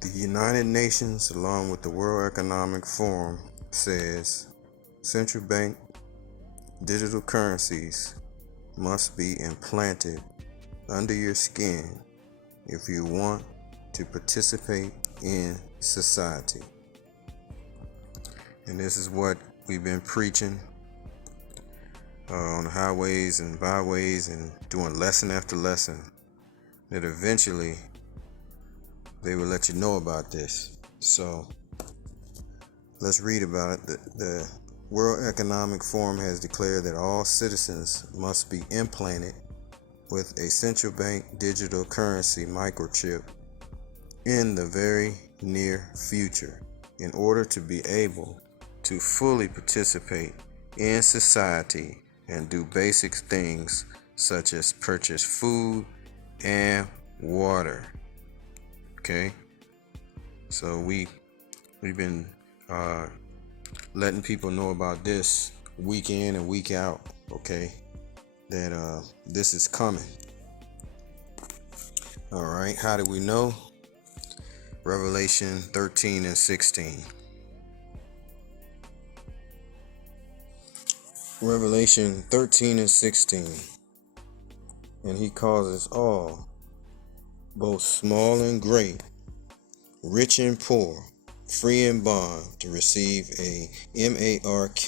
The United Nations, along with the World Economic Forum, says central bank digital currencies must be implanted under your skin if you want to participate in society. And this is what we've been preaching on the highways and byways and doing lesson after lesson, that eventually they will let you know about this. So let's read about it. The World Economic Forum has declared that all citizens must be implanted with a central bank digital currency microchip in the very near future in order to be able to fully participate in society and do basic things such as purchase food and water. Okay, so we've been letting people know about this week in and week out, okay, that this is coming. All right, how do we know? Revelation 13 and 16. Revelation 13 and 16. And he causes all, both small and great, rich and poor, free and bond, to receive a mark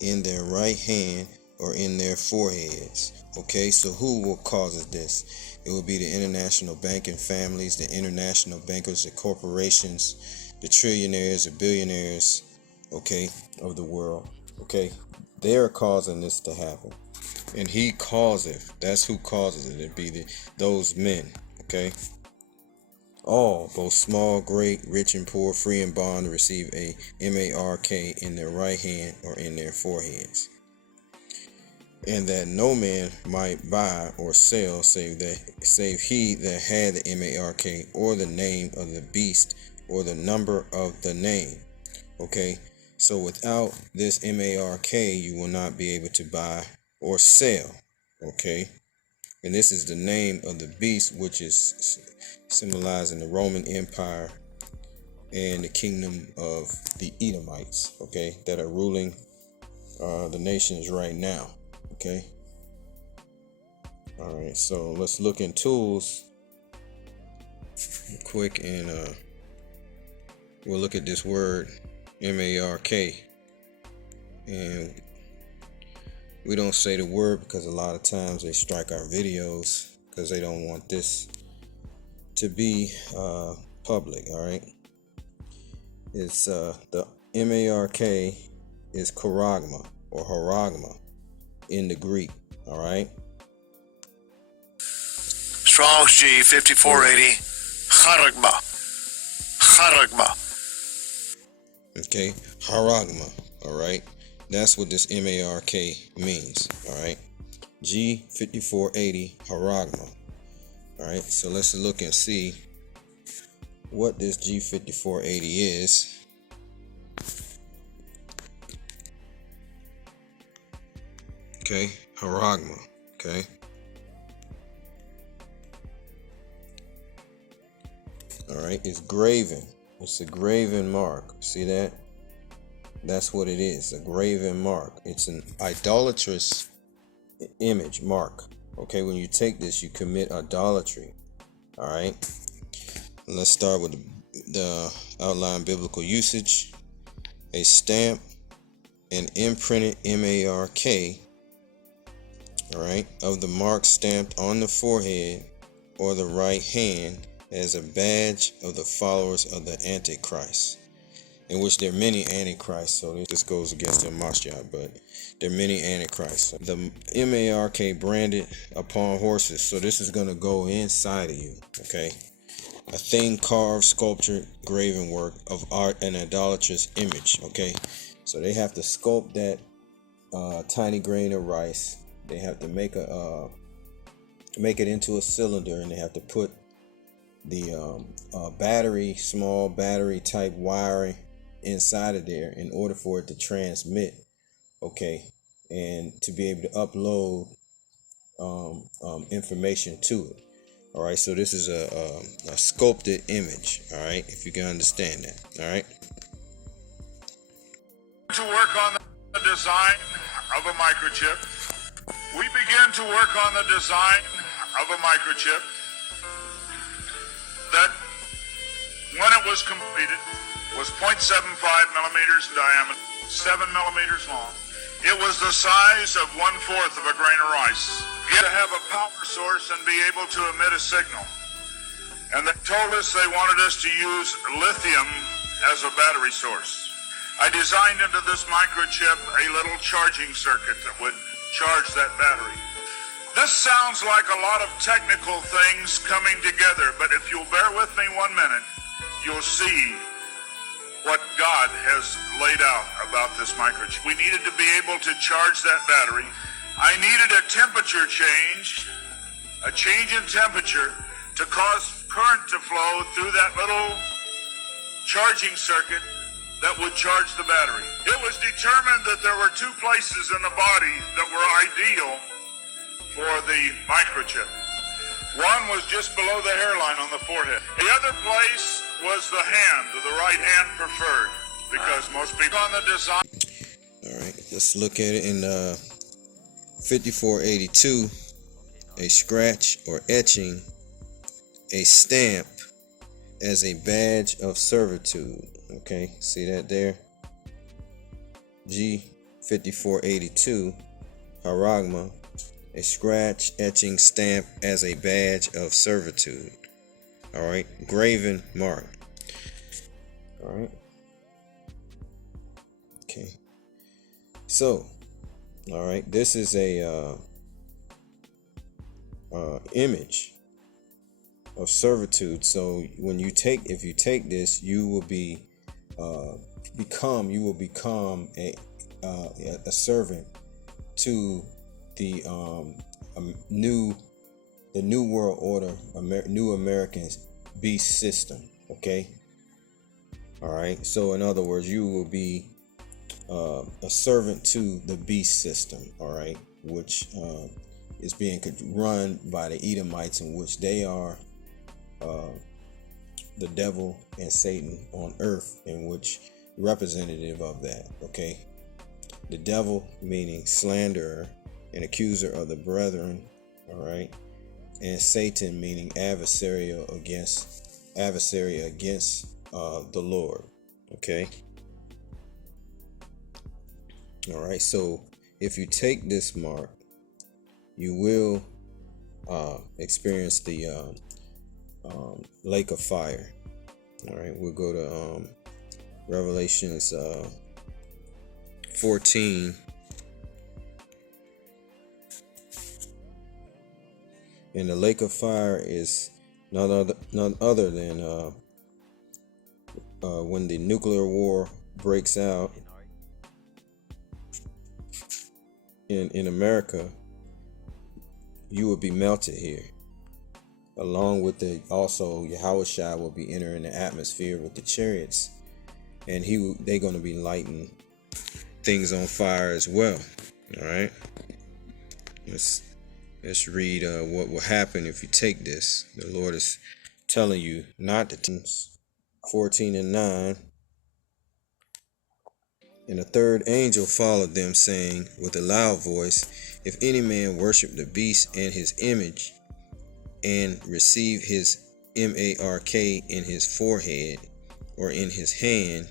in their right hand or in their foreheads. Okay, so who will cause this? It will be the international banking families, the international bankers, the corporations, the trillionaires, the billionaires, okay, of the world. Okay, they're causing this to happen. And he causeth, that's who causes it. It'd be those men, okay? All, both small, great, rich and poor, free and bond, receive a mark in their right hand or in their foreheads. And that no man might buy or sell save he that had the mark or the name of the beast or the number of the name. Okay, so without this mark, you will not be able to buy or sell. Okay, and this is the name of the beast, which is symbolizing the Roman Empire and the kingdom of the Edomites, okay, that are ruling the nations right now. Okay, all right, so let's look in tools quick, and we'll look at this word mark, and we don't say the word because a lot of times they strike our videos because they don't want this to be public. All right, it's the mark is charagma or haragma in the Greek. All right, Strong's G 5480 charagma. Okay, haragma. All right, that's what this mark means. All right, G 5480 haragma. All right, so let's look and see what this G 5480 is. Okay, haragma. Okay, all right, it's graven. It's a graven mark. See that? That's what it is, a graven mark. It's an idolatrous image mark. Okay, when you take this, you commit idolatry. All right, let's start with the outline biblical usage. A stamp, an imprinted mark, all right, of the mark stamped on the forehead or the right hand as a badge of the followers of the Antichrist, in which there are many Antichrists. So this goes against the Mashiach, but there are many Antichrists. The mark branded upon horses. So this is going to go inside of you, okay? A thing carved, sculptured, graven work of art and idolatrous image, okay? So they have to sculpt that tiny grain of rice. They have to make it into a cylinder, and they have to put the small battery type wiring inside of there in order for it to transmit, okay, and to be able to upload information to it. All right, so this is a sculpted image. All right, if you can understand that. All right. To work on the design of a microchip. We began to work on the design of a microchip that, when it was completed, was 0.75 millimeters in diameter, 7 millimeters long. It was the size of 1/4 of a grain of rice. You had to have a power source and be able to emit a signal. And they told us they wanted us to use lithium as a battery source. I designed into this microchip a little charging circuit that would charge that battery. This sounds like a lot of technical things coming together, but if you'll bear with me 1 minute, you'll see what God has laid out about this microchip. We needed to be able to charge that battery. I needed a temperature change, a change in temperature, to cause current to flow through that little charging circuit that would charge the battery. It was determined that there were 2 places in the body that were ideal for the microchip. One was just below the hairline on the forehead. The other place was the hand, the right hand preferred, because most people on the design. All right, let's look at it in 5482. A scratch or etching, a stamp as a badge of servitude. Okay, see that there? G5482, Haragma, a scratch, etching, stamp as a badge of servitude. All right, graven mark. All right. Okay. So, all right, this is a image of servitude. So when you if you take this, you will become a servant to the new world order, new American beast system. Okay. All right. So in other words, you will be a servant to the beast system. All right, which is being run by the Edomites, in which they are the devil and Satan on earth, in which representative of that. Okay, the devil meaning slanderer and accuser of the brethren. All right, and Satan meaning adversary against the Lord. Okay. All right, so if you take this mark, you will experience the lake of fire. All right, we'll go to Revelations 14. And the lake of fire is none other than when the nuclear war breaks out in America, you will be melted here. Along with also Yahushua will be entering the atmosphere with the chariots, and they're going to be lighting things on fire as well. All right, let's read what will happen if you take this. The Lord is telling you not to. 14:9. And the third angel followed them, saying with a loud voice, if any man worship the beast and his image, and receive his mark in his forehead or in his hand,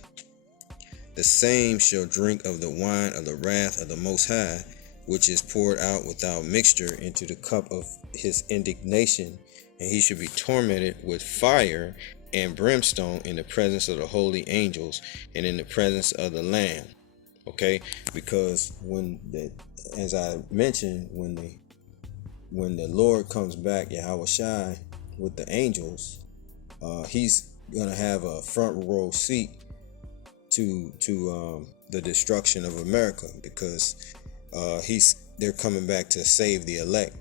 the same shall drink of the wine of the wrath of the Most High, which is poured out without mixture into the cup of his indignation, and he shall be tormented with fire and brimstone in the presence of the holy angels and in the presence of the Lamb. Okay, because as I mentioned, when the Lord comes back, Yahushua, with the angels, he's gonna have a front row seat to the destruction of America, because they're coming back to save the elect,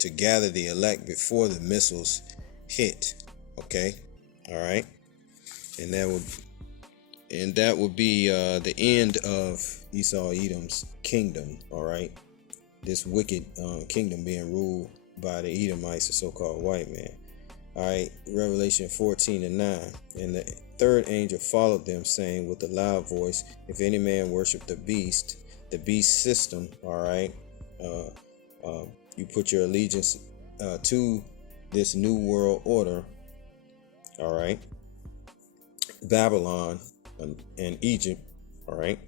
to gather the elect before the missiles hit. Okay. All right, and that would be the end of Esau Edom's kingdom. All right, this wicked kingdom being ruled by the Edomites, the so-called white man. All right, Revelation 14:9. And the third angel followed them, saying with a loud voice, if any man worship the beast system, all right, you put your allegiance to this new world order, all right, Babylon and Egypt, all right.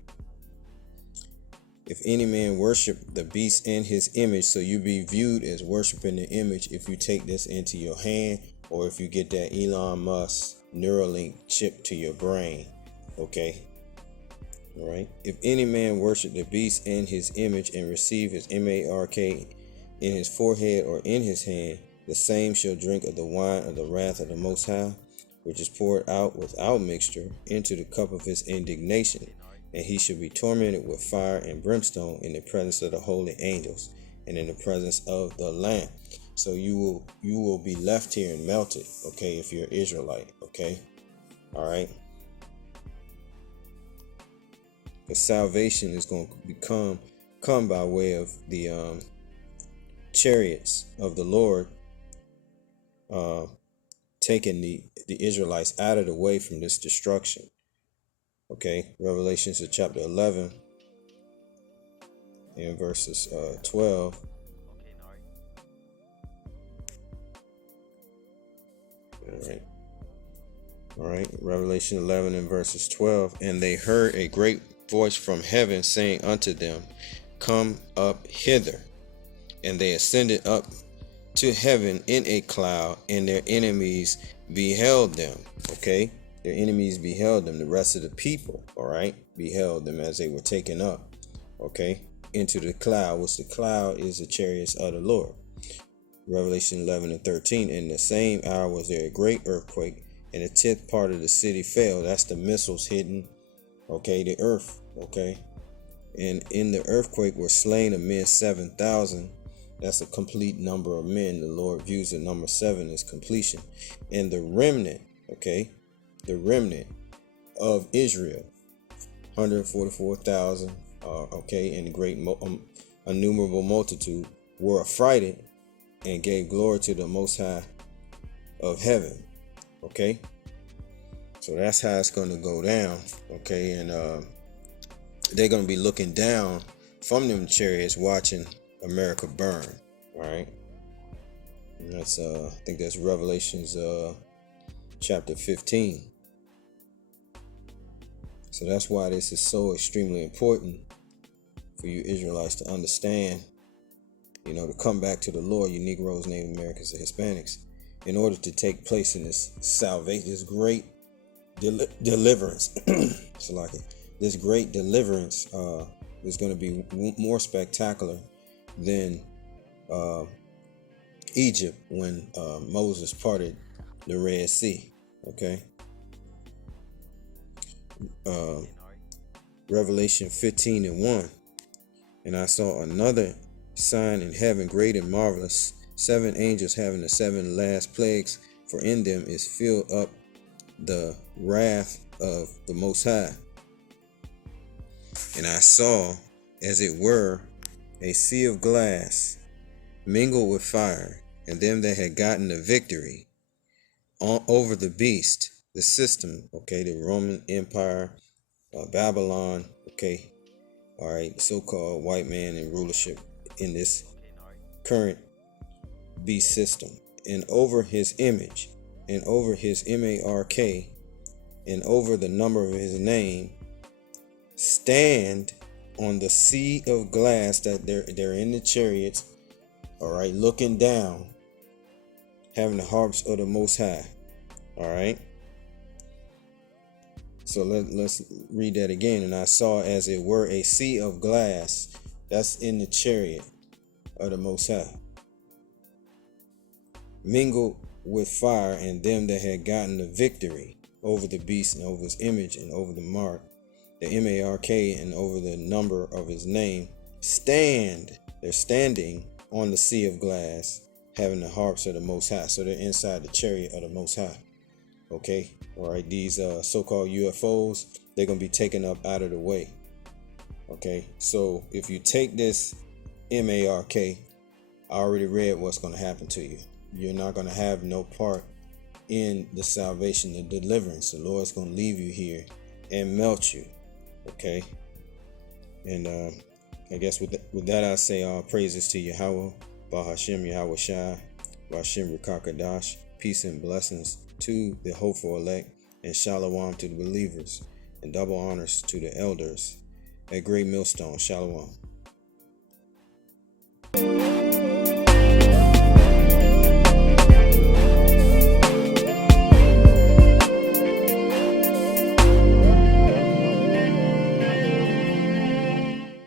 If any man worship the beast and his image, so you be viewed as worshiping the image if you take this into your hand, or if you get that Elon Musk Neuralink chip to your brain, okay? All right. If any man worship the beast and his image and receive his mark in his forehead or in his hand, the same shall drink of the wine of the wrath of the Most High, which is poured out without mixture into the cup of his indignation. And he shall be tormented with fire and brimstone in the presence of the holy angels and in the presence of the Lamb. So you will be left here and melted, okay, if you're an Israelite, okay? All right. The salvation is going to come by way of the chariots of the Lord, taking the Israelites out of the way from this destruction. Okay, Revelations chapter 11 and verses 12. All right, Revelation 11 and verses 12. And they heard a great voice from heaven saying unto them, come up hither. And they ascended up to heaven in a cloud, and their enemies beheld them. Okay, their enemies beheld them. The rest of the people, all right, beheld them as they were taken up, okay, into the cloud, which the cloud is the chariots of the Lord. Revelation 11 and 13. In the same hour was there a great earthquake, and a 10th part of the city fell. That's the missiles hitting, okay, the earth, okay. And in the earthquake were slain of men 7,000. That's a complete number of men. The Lord views the number 7 as completion. And the remnant, okay, the remnant of Israel, 144,000, okay, and the great innumerable multitude were affrighted and gave glory to the Most High of heaven, okay. So that's how it's going to go down, okay. And they're going to be looking down from them chariots, watching America burn. All right, and that's I think that's Revelations chapter 15. So that's why this is so extremely important for you Israelites to understand, you know, to come back to the Lord, you Negroes, Native Americans, and Hispanics, in order to take place in this salvation, this great deliverance. So like this great deliverance is going to be more spectacular than Egypt when Moses parted the Red Sea, okay. Revelation 15 and 1. And I saw another sign in heaven, great and marvelous, 7 angels having the 7 last plagues, for in them is filled up the wrath of the Most High. And I saw, as it were, a sea of glass mingled with fire, and them that had gotten the victory over the beast, the system, okay, the Roman Empire, Babylon, okay, all right, so-called white man in rulership in this current beast system, and over his image, and over his mark, and over the number of his name, stand on the sea of glass. That they're in the chariots, all right, looking down, having the harps of the Most High, all right. So let's read that again. And I saw, as it were, a sea of glass. That's in the chariot of the Most High, mingled with fire, and them that had gotten the victory over the beast and over his image and over the mark, the mark, and over the number of his name, they're standing on the sea of glass, having the harps of the Most High. So they're inside the chariot of the Most High, okay. All right, these so-called UFOs, they're going to be taken up out of the way, okay. So if you take this mark, I already read what's going to happen to you. You're not going to have no part in the salvation, the deliverance. The Lord's going to leave you here and melt you. Okay? And I guess with that I say all praises to Yahweh, Bahashem Yahweh Shai, Bashem Rakakadash, peace and blessings to the hopeful elect, and shalom to the believers, and double honors to the elders at Great Millstone. Shalom.